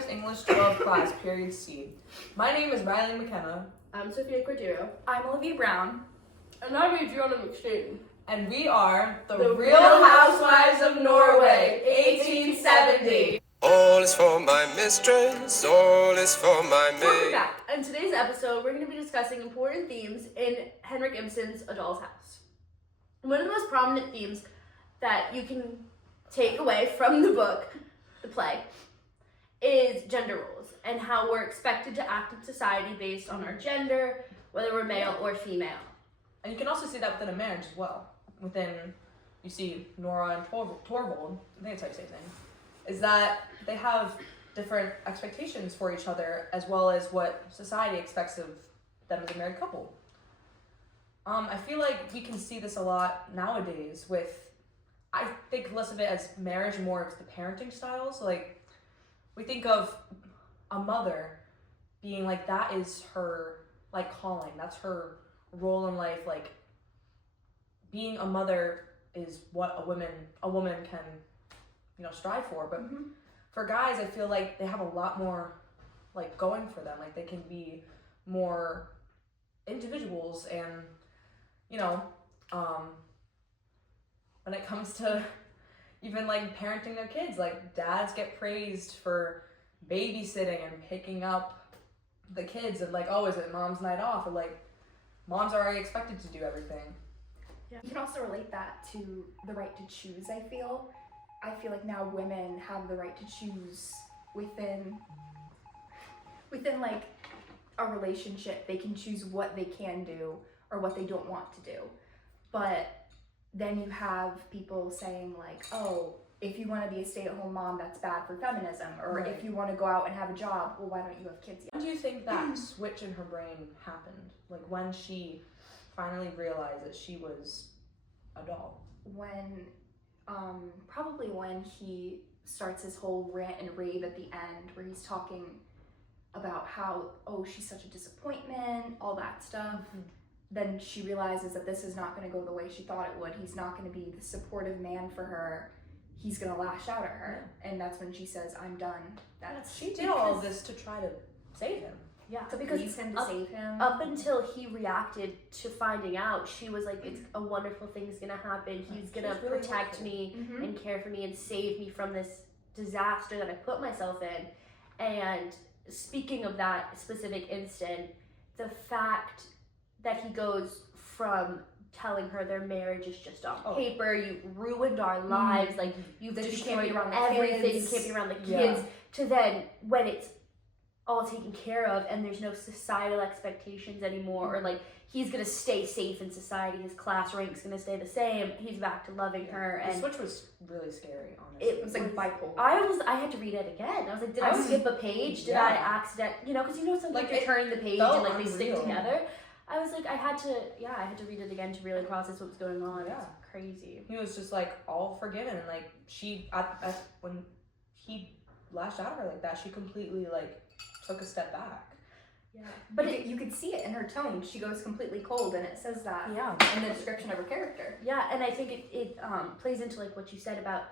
Honors English 12 class, period C. My name is Riley McKenna. I'm Sophia Cordero. I'm Olivia Brown. And I'm Adriana McShane. And we are the Real Housewives of Norway, 1870. All is for my mistress, all is for my Welcome maid. back. In today's episode, we're going to be discussing important themes in Henrik Ibsen's A Doll's House. One of the most prominent themes that you can take away from the book, the play, is gender roles and how we're expected to act in society based on our gender, whether we're male or female. And you can also see that within a marriage as well. Within, you see Nora and Torvald, I think that's how you say his name, is that they have different expectations for each other as well as what society expects of them as a married couple. I feel like we can see this a lot nowadays with, I think less of it as marriage, more of the parenting styles. Like, we think of a mother being like, that is her, like, calling. That's her role in life. Like, being a mother is what a woman can, strive for. But for guys, I feel like they have a lot more, like, going for them. Like, they can be more individuals and, when it comes to even, like, parenting their kids, like, dads get praised for babysitting and picking up the kids and, like, oh, is it mom's night off? Or, like, moms are already expected to do everything. Yeah. You can also relate that to the right to choose, I feel. I feel like now women have the right to choose within like, a relationship. They can choose what they can do or what they don't want to do. But then you have people saying, like, oh, if you want to be a stay-at-home mom, that's bad for feminism. Or Right. if you want to go out and have a job, well, why don't you have kids yet? When do you think that switch in her brain happened? Like, when she finally realized that she was a doll? Probably when he starts his whole rant and rave at the end where he's talking about how, oh, she's such a disappointment, all that stuff. Then she realizes that this is not going to go the way she thought it would. He's not going to be the supportive man for her. He's going to lash out at her. Yeah. And that's when she says, I'm done. She did all of this to try to save him. Yeah, so because he's him to save him. Up until he reacted to finding out, she was like, it's a wonderful thing's gonna happen. He's gonna really protect me and care for me and save me from this disaster that I put myself in. And speaking of that specific instant, the fact that he goes from telling her their marriage is just on paper, you ruined our lives, like you've destroyed everything, you can't be around the kids, to then when it's all taken care of and there's no societal expectations anymore, or like he's gonna stay safe in society, his class rank's gonna stay the same, he's back to loving her. The And switch was really scary, honestly. It was like bipolar. I had to read it again. I was like, did I skip a page? Did I accident, because sometimes Like, you're turning the page and like they stick unreal. together. I was like, I had to read it again to really process what was going on. Yeah. It's crazy. He was just like all forgiven, and like when he lashed out at her like that, she completely like took a step back. Yeah. But you could see it in her tone. She goes completely cold, and it says that in the description of her character. Yeah, and I think it plays into like what you said about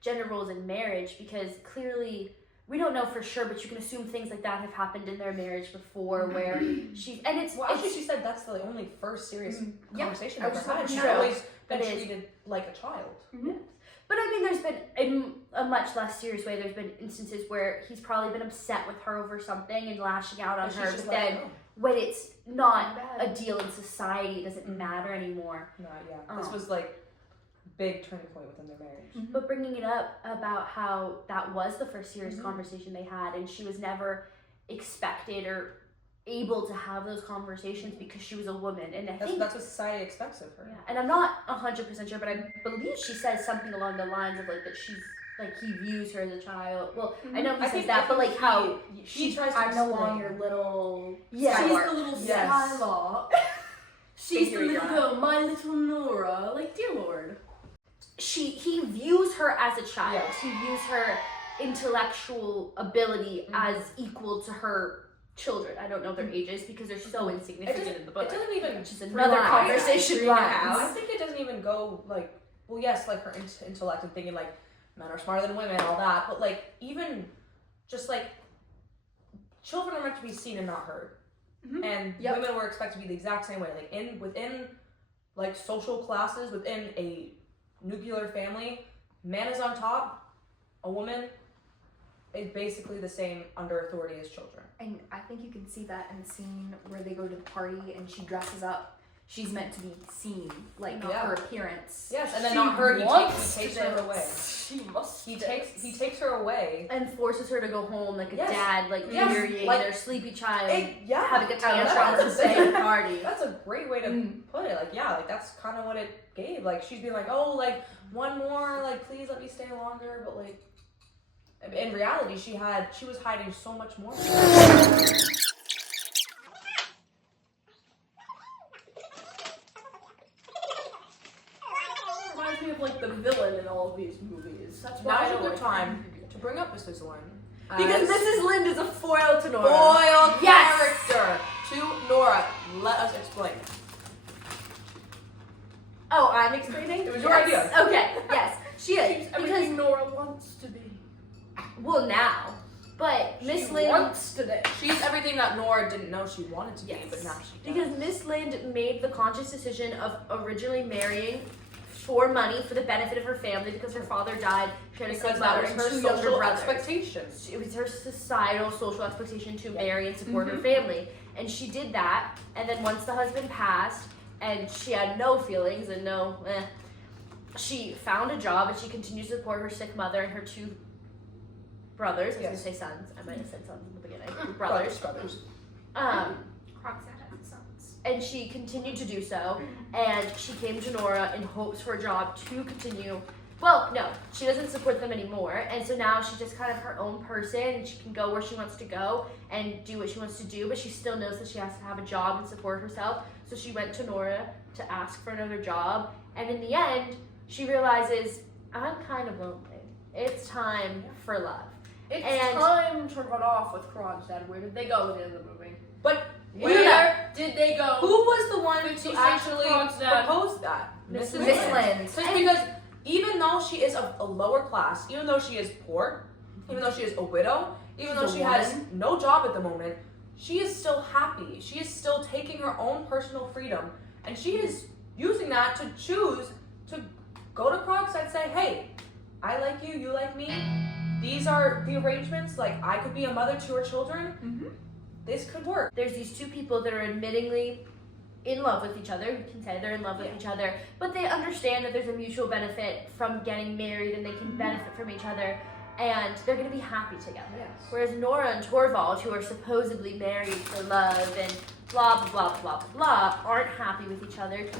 gender roles in marriage, because clearly we don't know for sure, but you can assume things like that have happened in their marriage before, where she said that's the only first serious conversation I I've was ever had. just She's hoping always been treated like a child. But I mean, there's been, in a much less serious way, there's been instances where he's probably been upset with her over something and lashing out on her, but then when it's not a deal in society, it doesn't matter anymore. No, yeah. This was like big turning point within their marriage. But bringing it up about how that was the first serious conversation they had, and she was never expected or able to have those conversations because she was a woman, and that's what society expects of her. Yeah, and I'm not 100% sure, but I believe she says something along the lines of like that she's like he views her as a child. Well, I know he says that, but like how she tries to I'm no explain. longer little. Yeah, Skylark. she's the little Yes. Skylark. She's the little girl, my little Nora. Like, dear Lord. He views her as a child. Yes. He views her intellectual ability as equal to her children. I don't know their ages because they're so insignificant in the book. It doesn't even. Which is another conversation we have. I think it doesn't even go like. Well, yes, like her intellect and thinking like men are smarter than women, all that. But like even just like children are meant to be seen and not heard. Mhm. And women were expected to be the exact same way. Like within like social classes, within a nuclear family, man is on top, a woman is basically the same under authority as children. And I think you can see that in the scene where they go to the party and she dresses up. She's meant to be seen, like her appearance. Yes, and then not her. He takes her away. She must. He takes her away and forces her to go home like a Yes. dad, like Yes. infuriating Like- their sleepy child, yeah, having a tantrum that's at the same party. That's a great way to put it. Like, yeah, like that's kind of what it gave. Like, she's being like, oh, like one more, like please let me stay longer. But like, in reality, she was hiding so much more. Reminds me of like the villain in all of these movies. That's why Now I is a don't good like time to bring up Mrs. Lynn. because Mrs. Lind is a foil to Nora. Foil Yes! character to Nora. Let us explain. Oh, I'm explaining? It was your idea. Okay, yes. She is. Because Nora wants to be. well now. But Miss Lind wants to be. She's everything that Nora didn't know she wanted to be, Yes. but now she does. because Miss Lind made the conscious decision of originally marrying for money for the benefit of her family because her father died. She had a sick Because that mother was and her two younger social brothers. expectations. It was her societal social expectation to marry and support her family, and she did that. And then once the husband passed and she had no feelings and she found a job and she continued to support her sick mother and her two brothers. I was gonna say sons. I might have said sons in the beginning. Brothers. Brothers. Crocsat has sons. And she continued to do so, and she came to Nora in hopes for a job to continue. Well, no, she doesn't support them anymore, and so now she's just kind of her own person, and she can go where she wants to go and do what she wants to do, but she still knows that she has to have a job and support herself. So she went to Nora to ask for another job, and in the end, she realizes, I'm kind of lonely. It's time for love. It's And- time to run off with Krogstad. Where did they go at the end of the movie? But Where did they go? who was the one Fifty to Shades actually of Krogstad. propose that? Miss Mrs. Miss Lynn. Lind. Just because even though she is of a lower class, even though she is poor, even though she is a widow, even She's though a she has woman. no job at the moment, she is still happy. She is still taking her own personal freedom, and she is using that to choose to go to Crocs and say, hey, I like you, you like me. These are the arrangements. Like, I could be a mother to her children. Mhm. This could work. There's these two people that are admittingly in love with each other. You can say they're in love with each other, but they understand that there's a mutual benefit from getting married and they can benefit from each other, and they're going to be happy together. Yes. Whereas Nora and Torvald, who are supposedly married for love and blah, blah, blah, blah, blah, aren't happy with each other, keeping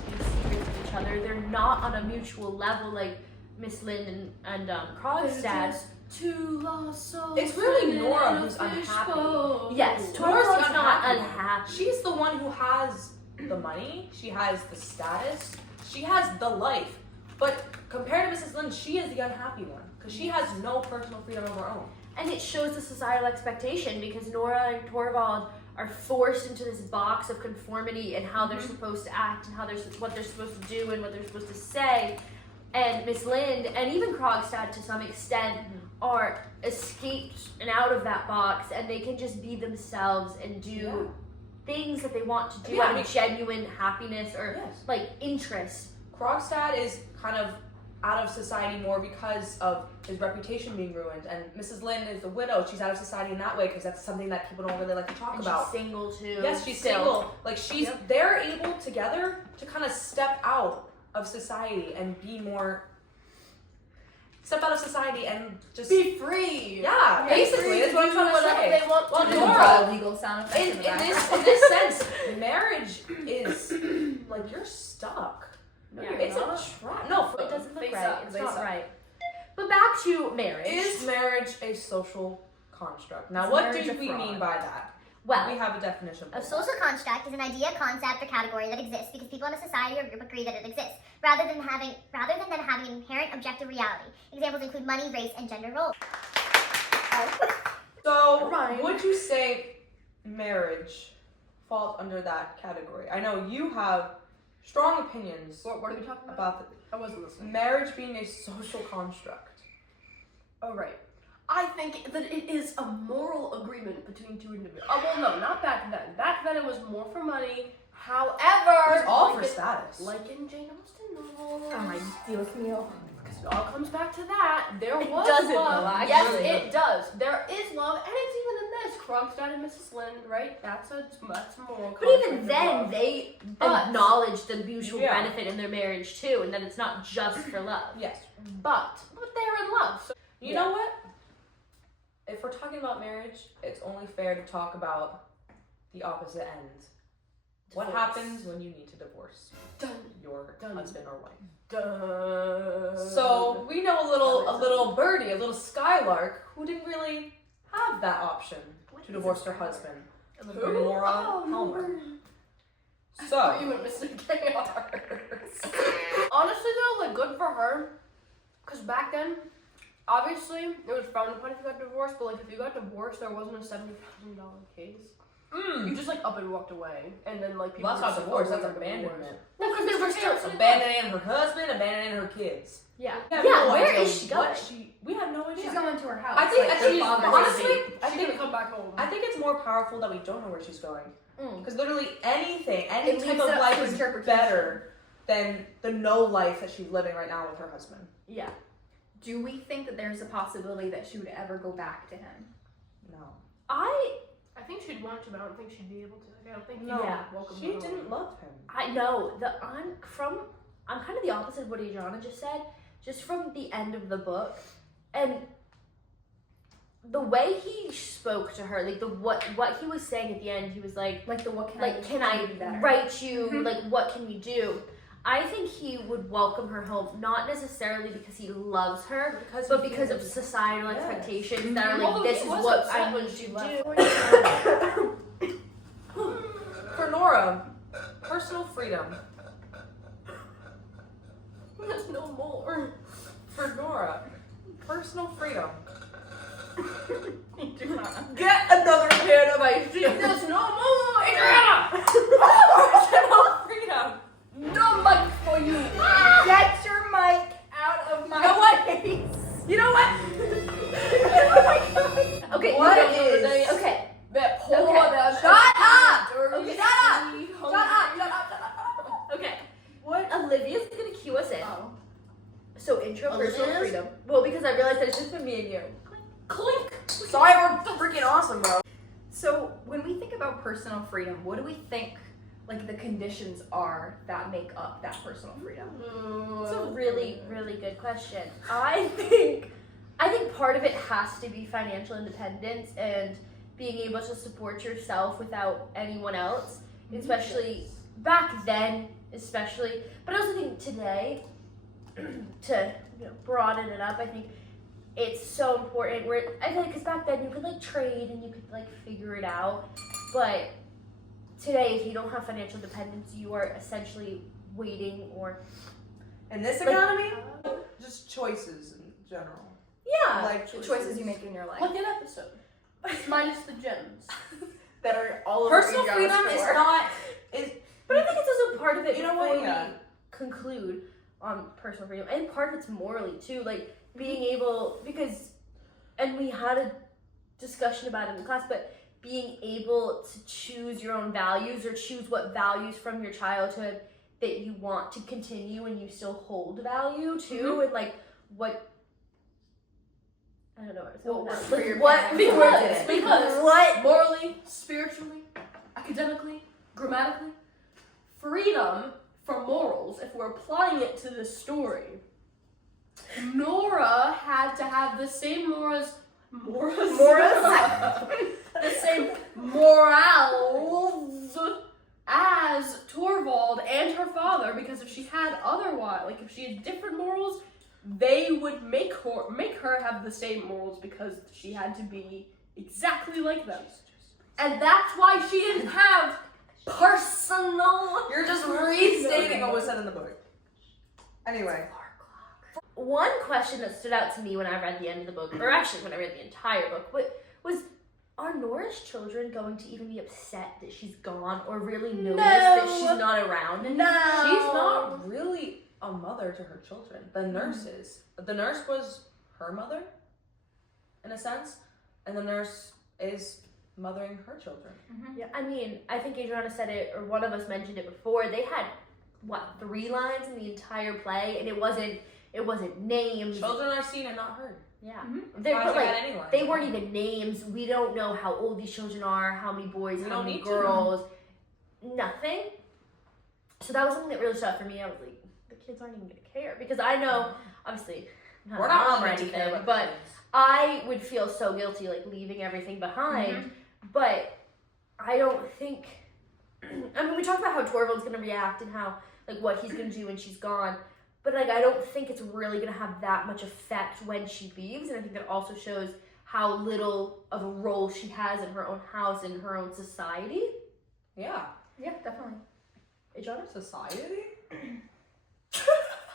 secrets with each other. They're not on a mutual level like Miss Lind and Krogstad. Two lost souls. It's really swimming Nora in a who's unhappy. fishbowl. Yes, Nora's Torvald's not unhappy. unhappy. She's the one who has the money, she has the status, she has the life. But compared to Mrs. Lind, she is the unhappy one because she has no personal freedom of her own. And it shows the societal expectation because Nora and Torvald are forced into this box of conformity and how they're supposed to act and what they're supposed to do and what they're supposed to say. And Miss Lind and even Krogstad to some extent are escaped and out of that box, and they can just be themselves and do things that they want to do Yeah, out I mean- of genuine happiness or Yes. like interest. Krogstad is kind of out of society more because of his reputation being ruined, and Mrs. Lind is a widow. She's out of society in that way because that's something that people don't really like to talk And about. she's single too. Yes, she's still. single. Like they're able together to kind of step out of society and be more. Step out of society and just Be free. yeah, basically that's what I'm trying to say. They want Well, to There's do. Nora, a legal sound effect in in the background. this sense, marriage is like you're stuck. No, Yeah, you're It's not. a trap. No, It doesn't look Face right. up, It's face not up. right. But back to marriage. is marriage a social construct? Now, Is what marriage do a we fraud? mean by that? well, We have a definition. A social construct is an idea, concept, or category that exists because people in a society or group agree that it exists, rather than having an inherent objective reality. Examples include money, race, and gender roles. So, Right. would you say marriage falls under that category? I know you have strong opinions What are we talking about? about I wasn't listening. marriage being a social construct. Oh, right. I think that it is a moral agreement between two individuals. Oh, well, no, not back then. Back then it was more for money. However, It's all like for status. Like in Jane Austen novels. Oh my Dios mío. Because it all comes back to that. There It was doesn't, love. though, Yes, actually. it does. There is love, and it's even in this. Krogstad and Mrs. Lind, right? That's a moral. But even conflict of then, love. they But- acknowledge the mutual Yeah. benefit in their marriage too, and that it's not just for love. Yes. but they're in love. So You know what? If we're talking about marriage, it's only fair to talk about the opposite end. What Divorce. happens when you need to divorce dun your Done. husband or wife? dun. So we know a little birdie, a little skylark, who didn't really have that option to divorce her husband. Who? Nora Oh, Helmer. I So thought you went Mr. KR. Honestly though, like good for her. Cause back then, obviously, it was frowned upon if you got divorced, but like if you got divorced, there wasn't a $70,000 case. You just like up and walked away, and then like people. well, that's were not just divorce, like, that's "Oh, you're abandonment. divorced." Well, because they were still Abandoning her husband, abandoning her kids. Yeah. We have Yeah, no where idea is she what going? we have no idea. She's going to her house. I think like, actually, her father's honestly, estate. I She's think gonna come back home. I think it's more powerful that we don't know where she's going. Mm. Because literally anything, any It type leaves of it up life to is interpretation. better than the no life that she's living right now with her husband. Yeah. Do we think that there's a possibility that she would ever go back to him? No. I think she'd want to, but I don't think she'd be able to. Like, I don't think No. he'd Yeah. welcome She her didn't home. love him. know I'm kind of the opposite of what Adriana just said, just from the end of the book, and the way he spoke to her, like what he was saying at the end, he was like, Like the what can like, can I do better? write you? Mhm. Like, what can we do? I think he would welcome her home, not necessarily because he loves her, but because of societal Yes. expectations that are like, Although this he is was what upset I when need she to left. do. For Nora, personal freedom. There's no more. For Nora, personal freedom. Adriana. Get another can of ice cream. There's no more. Adriana. Personal freedom. No mic for you. Get your mic out of my You know what? face. You know what? Oh my god. Okay, What no, is- okay. That poor Okay. man. Shut up! Dirty, Shut up! hungry. Shut up! Shut up! Shut up! Okay. What? Olivia's gonna cue us in. Oh. So intro personal Olivia's? freedom. Well, because I realized that it's just been me and you. Clink. Sorry, we're freaking awesome, bro. So when we think about personal freedom, what do we think like the conditions are that make up that personal freedom? It's a really, really good question. I think part of it has to be financial independence and being able to support yourself without anyone else, especially back then, especially. But I also think today, to broaden it up, I think it's so important. Where I feel like, because back then you could like trade and you could like figure it out, but today if you don't have financial dependence, you are essentially waiting or In this Like- economy, just choices in general. yeah. Like The choices you make in your life. Like an episode. Minus the gems. That are all over Personal Adriana's freedom is floor. not. But I think it's also part of it You know before what? Yeah. we conclude on personal freedom. And part of it's morally too, like being able, because, and we had a discussion about it in class, but being able to choose your own values or choose what values from your childhood that you want to continue and you still hold value to, and like what, I don't know what What works for like, your what, parents, because what morally, spiritually, academically, grammatically, freedom for morals, if we're applying it to this story, Nora had to have the same the same morals as Torvald and her father, because if she had otherwise, like if she had different morals, they would make her have the same morals because she had to be exactly like them. And that's why she didn't have personal. You're just restating what was said in the book. Anyway. One question that stood out to me when I read the end of the book, or actually when I read the entire book, was, are Nora's children going to even be upset that she's gone or really notice that she's not around anymore? She's not really a mother to her children. The nurse is. The nurse was her mother. in a sense, and the nurse is mothering her children. Yeah, I mean, I think Adriana said it, or one of us mentioned it before. They had 3 lines in the entire play, and it wasn't names. Children are seen and not heard. Yeah, Why but does it like got any lines? they weren't even names. We don't know how old these children are, how many boys, We how don't many need to girls, nothing. So that was something that really stuck for me. I was like, the kids aren't even gonna care because I know, obviously, not We're a not mom or meant to care anything, about but kids. I would feel so guilty like leaving everything behind. But I don't think. I mean, we talked about how Torvald's gonna react and how like what he's gonna do when she's gone. But like, I don't think it's really gonna have that much effect when she leaves, and I think that also shows how little of a role she has in her own house and her own society. Yeah. Yeah, definitely. Adriana? Society?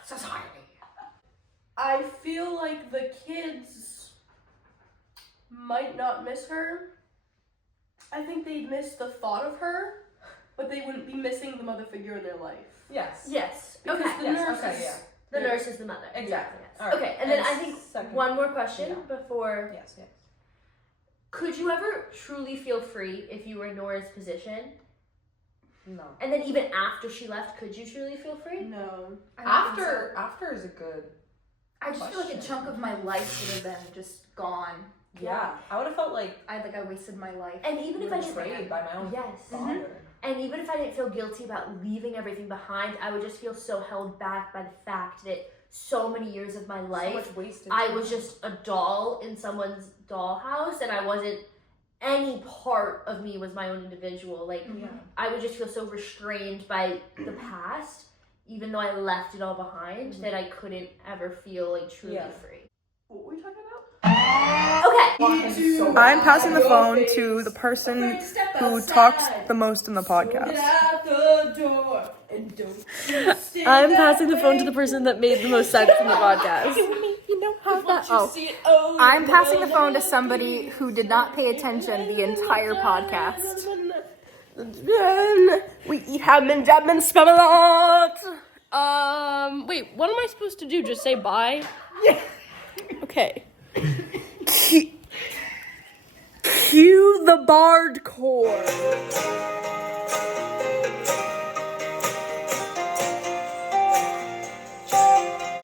Society. I feel like the kids might not miss her. I think they'd miss the thought of her, but they wouldn't be missing the mother figure in their life. Yes. Yes. Because Okay. the Yes, nurse okay, is- yeah. The nurse is the mother. Exactly. Yes. All right. Okay, and then I think second- one more question Yeah. before. Yes, yes. Could you ever truly feel free if you were in Nora's position? No. And then even after she left, could you truly feel free? No. I don't think so. After is a good. I just feel like a question. chunk of my life would have been just gone. Yeah. I would have felt like I wasted my life. And even if I betrayed didn't, by my own yes, father. and even if I didn't feel guilty about leaving everything behind, I would just feel so held back by the fact that so many years of my So life, much wasted I time. was just a doll in someone's dollhouse, and I wasn't. Any part of me was my own individual. Like Yeah. I would just feel so restrained by the past, even though I left it all behind, that I couldn't ever feel like truly Yeah. free. What were we talking about? Okay. I'm passing the phone to the person who talks the most in the podcast. I'm passing the phone to the person that made the most sense in the podcast. You know how that. Oh, I'm passing the phone to somebody who did not pay attention the entire podcast. We eat ham and jam and spam a lot. Wait, what am I supposed to do? Just say bye? Yeah. Okay. Cue the bard chord.